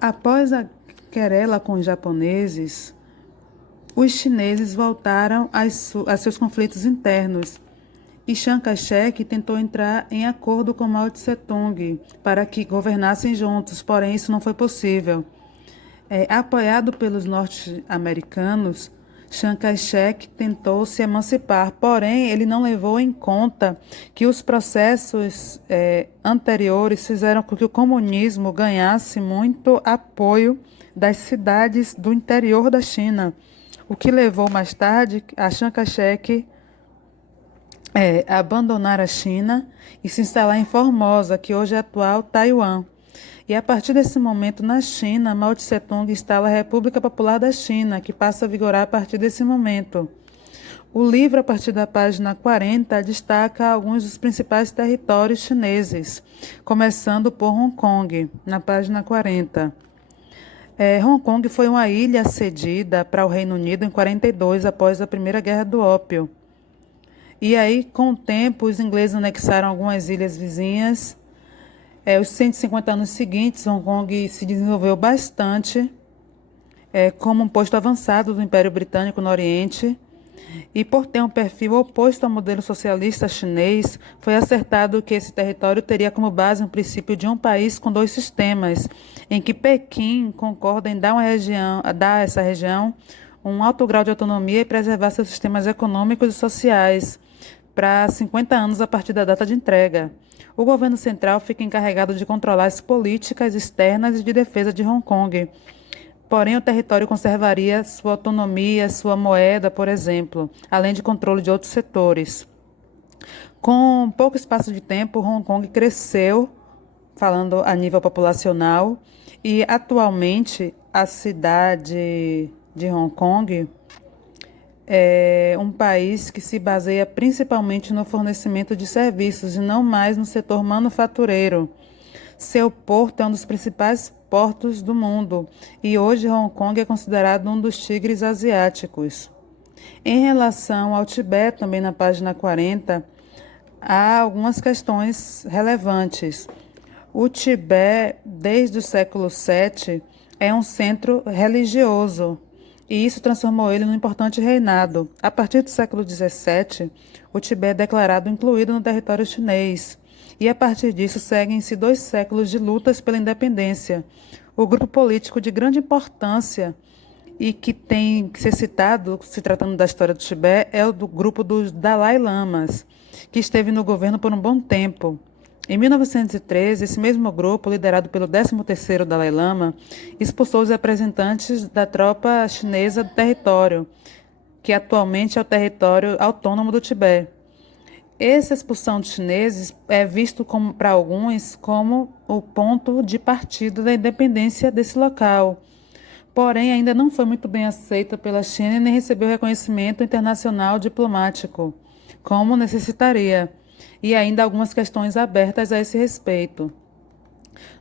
Após a querela com os japoneses, os chineses voltaram a seus conflitos internos e Chiang Kai-shek tentou entrar em acordo com Mao Tse-tung para que governassem juntos, porém isso não foi possível. Apoiado pelos norte-americanos, Chiang Kai-shek tentou se emancipar, porém ele não levou em conta que os processos anteriores fizeram com que o comunismo ganhasse muito apoio das cidades do interior da China, o que levou mais tarde a Chiang Kai-shek abandonar a China e se instalar em Formosa, que hoje é a atual Taiwan. E a partir desse momento, na China, Mao Tse-tung instala a República Popular da China, que passa a vigorar a partir desse momento. O livro, a partir da página 40, destaca alguns dos principais territórios chineses, começando por Hong Kong, na página 40. Hong Kong foi uma ilha cedida para o Reino Unido em 42, após a Primeira Guerra do Ópio. E aí, com o tempo, os ingleses anexaram algumas ilhas vizinhas. Os 150 anos seguintes, Hong Kong se desenvolveu bastante como um posto avançado do Império Britânico no Oriente. E por ter um perfil oposto ao modelo socialista chinês, foi acertado que esse território teria como base um princípio de um país com dois sistemas, em que Pequim concorda em dar a essa região um alto grau de autonomia e preservar seus sistemas econômicos e sociais para 50 anos a partir da data de entrega. O governo central fica encarregado de controlar as políticas externas e de defesa de Hong Kong. Porém, o território conservaria sua autonomia, sua moeda, por exemplo, além de controle de outros setores. Com pouco espaço de tempo, Hong Kong cresceu, falando a nível populacional, e atualmente a cidade de Hong Kong é um país que se baseia principalmente no fornecimento de serviços e não mais no setor manufatureiro. Seu porto é um dos principais portos do mundo e hoje Hong Kong é considerado um dos tigres asiáticos. Em relação ao Tibete, também na página 40, há algumas questões relevantes. O Tibete, desde o século VII, é um centro religioso e isso transformou ele num importante reinado. A partir do século XVII, o Tibete é declarado incluído no território chinês. E a partir disso seguem-se 2 séculos de lutas pela independência. O grupo político de grande importância e que tem que ser citado, se tratando da história do Tibete, é o do grupo dos Dalai Lamas, que esteve no governo por um bom tempo. Em 1913, esse mesmo grupo, liderado pelo 13º Dalai Lama, expulsou os representantes da tropa chinesa do território, que atualmente é o território autônomo do Tibete. Essa expulsão dos chineses é visto para alguns como o ponto de partida da independência desse local. Porém, ainda não foi muito bem aceita pela China e nem recebeu reconhecimento internacional diplomático, como necessitaria. E ainda algumas questões abertas a esse respeito.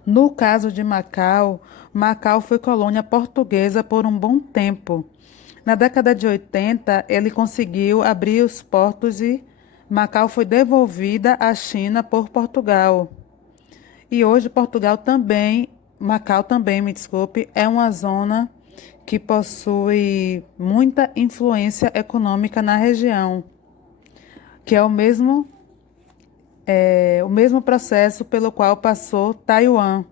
No caso de Macau, Macau foi colônia portuguesa por um bom tempo. Na década de 80, ele conseguiu abrir os portos e Macau foi devolvida à China por Portugal. E hoje Macau também, me desculpe, é uma zona que possui muita influência econômica na região, que é o mesmo processo pelo qual passou Taiwan,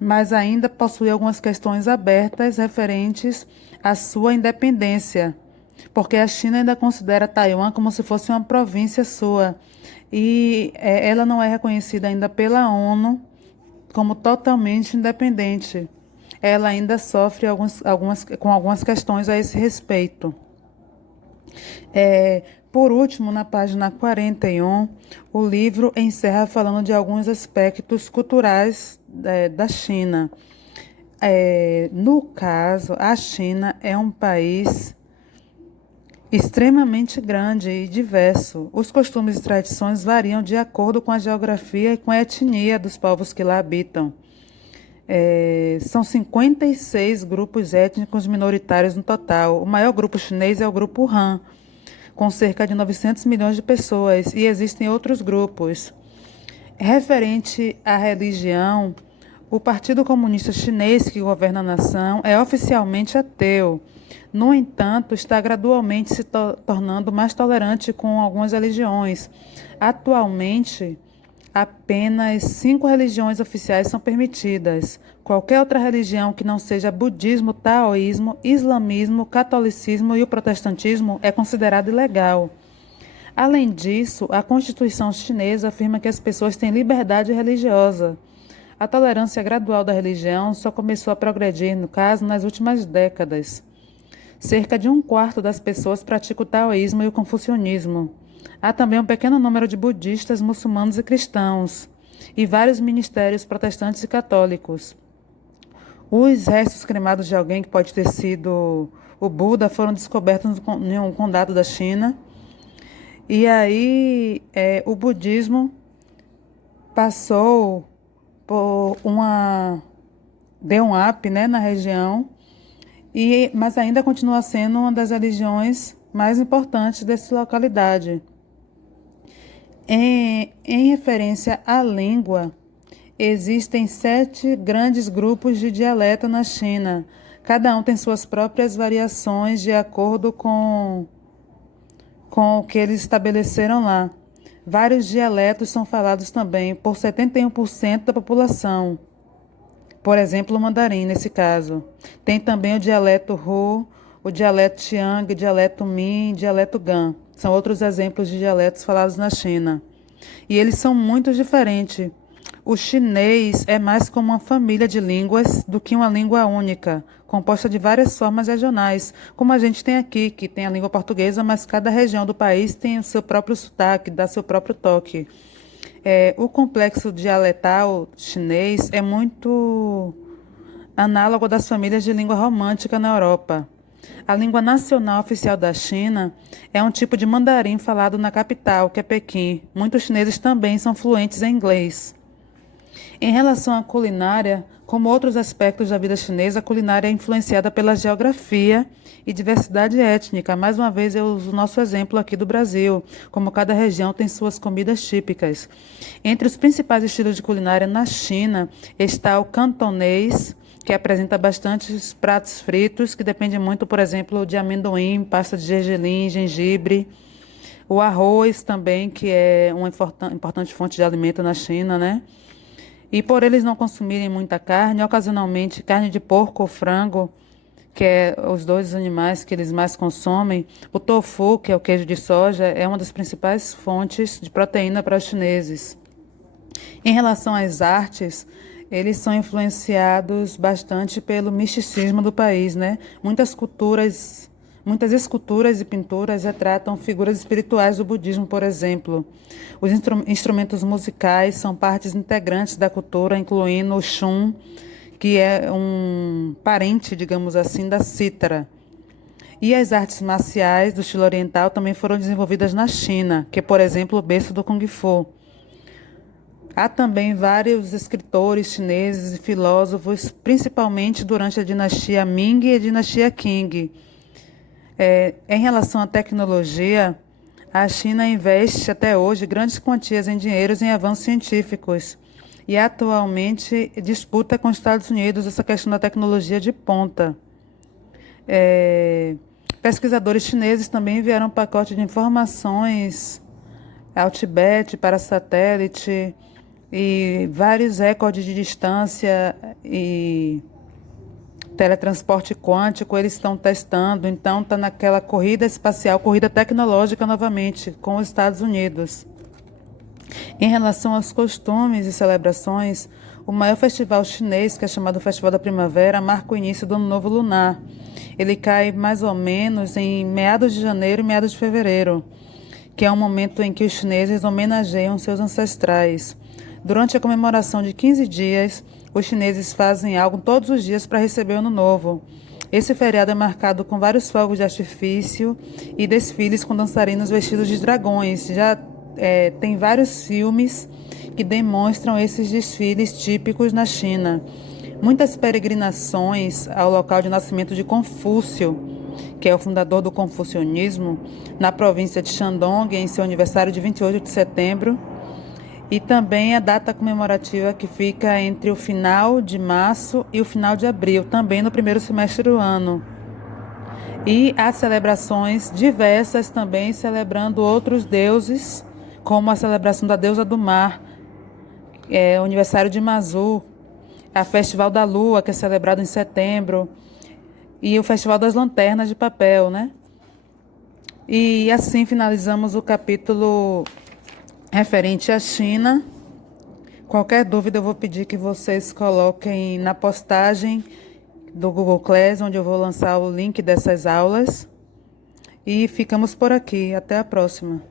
mas ainda possui algumas questões abertas referentes à sua independência, porque a China ainda considera Taiwan como se fosse uma província sua, e ela não é reconhecida ainda pela ONU como totalmente independente. Ela ainda sofre com algumas questões a esse respeito. Por último, na página 41, o livro encerra falando de alguns aspectos culturais da China. No caso, a China é um país extremamente grande e diverso. Os costumes e tradições variam de acordo com a geografia e com a etnia dos povos que lá habitam. São 56 grupos étnicos minoritários no total. O maior grupo chinês é o grupo Han, com cerca de 900 milhões de pessoas, e existem outros grupos. Referente à religião, O Partido Comunista Chinês, que governa a nação, é oficialmente ateu. No entanto, está gradualmente se tornando mais tolerante com algumas religiões. Atualmente, apenas 5 religiões oficiais são permitidas. Qualquer outra religião que não seja budismo, taoísmo, islamismo, catolicismo e o protestantismo é considerada ilegal. Além disso, a Constituição chinesa afirma que as pessoas têm liberdade religiosa. A tolerância gradual da religião só começou a progredir, no caso, nas últimas décadas. Cerca de 1/4 das pessoas pratica o taoísmo e o confucionismo. Há também um pequeno número de budistas, muçulmanos e cristãos, e vários ministérios protestantes e católicos. Os restos cremados de alguém que pode ter sido o Buda foram descobertos em um condado da China. E aí o budismo passou por deu um up, né, na região, mas ainda continua sendo uma das religiões mais importantes dessa localidade. Em referência à língua, existem 7 grandes grupos de dialeto na China. Cada um tem suas próprias variações de acordo com o que eles estabeleceram lá. Vários dialetos são falados também por 71% da população. Por exemplo, o mandarim, nesse caso. Tem também o dialeto Hu, o dialeto Xiang, o dialeto Min, o dialeto Gan. São outros exemplos de dialetos falados na China. E eles são muito diferentes. O chinês é mais como uma família de línguas do que uma língua única, composta de várias formas regionais, como a gente tem aqui, que tem a língua portuguesa, mas cada região do país tem o seu próprio sotaque, dá seu próprio toque. O complexo dialetal chinês é muito análogo das famílias de língua romântica na Europa. A língua nacional oficial da China é um tipo de mandarim falado na capital, que é Pequim. Muitos chineses também são fluentes em inglês. Em relação à culinária, como outros aspectos da vida chinesa, a culinária é influenciada pela geografia e diversidade étnica. Mais uma vez, eu uso o nosso exemplo aqui do Brasil, como cada região tem suas comidas típicas. Entre os principais estilos de culinária na China está o cantonês, que apresenta bastantes pratos fritos, que depende muito, por exemplo, de amendoim, pasta de gergelim, gengibre. O arroz também, que é uma importante fonte de alimento na China, né? E por eles não consumirem muita carne, ocasionalmente carne de porco ou frango, que é os 2 animais que eles mais consomem, o tofu, que é o queijo de soja, é uma das principais fontes de proteína para os chineses. Em relação às artes, eles são influenciados bastante pelo misticismo do país, né? Muitas esculturas e pinturas retratam figuras espirituais do budismo, por exemplo. Os instrumentos musicais são partes integrantes da cultura, incluindo o shun, que é um parente, digamos assim, da cítara. E as artes marciais do estilo oriental também foram desenvolvidas na China, que é, por exemplo, o berço do Kung Fu. Há também vários escritores chineses e filósofos, principalmente durante a dinastia Ming e a dinastia Qing. Em relação à tecnologia, a China investe até hoje grandes quantias em dinheiros em avanços científicos e atualmente disputa com os Estados Unidos essa questão da tecnologia de ponta. Pesquisadores chineses também enviaram um pacote de informações ao Tibete para satélite e vários recordes de distância e teletransporte quântico eles estão testando, então está naquela corrida espacial, corrida tecnológica novamente com os Estados Unidos. Em relação aos costumes e celebrações, o maior festival chinês, que é chamado Festival da Primavera, marca o início do Ano Novo Lunar. Ele cai mais ou menos em meados de janeiro e meados de fevereiro, que é um momento em que os chineses homenageiam seus ancestrais. Durante a comemoração de 15 dias, os chineses fazem algo todos os dias para receber o Ano Novo. Esse feriado é marcado com vários fogos de artifício e desfiles com dançarinos vestidos de dragões. Já tem vários filmes que demonstram esses desfiles típicos na China. Muitas peregrinações ao local de nascimento de Confúcio, que é o fundador do confucionismo, na província de Shandong, em seu aniversário de 28 de setembro. E também a data comemorativa que fica entre o final de março e o final de abril, também no primeiro semestre do ano. E há celebrações diversas também celebrando outros deuses, como a celebração da deusa do mar, o aniversário de Mazu, a Festival da Lua, que é celebrado em setembro, e o Festival das Lanternas de Papel, né? E assim finalizamos o capítulo referente à China. Qualquer dúvida eu vou pedir que vocês coloquem na postagem do Google Class, onde eu vou lançar o link dessas aulas. E ficamos por aqui. Até a próxima.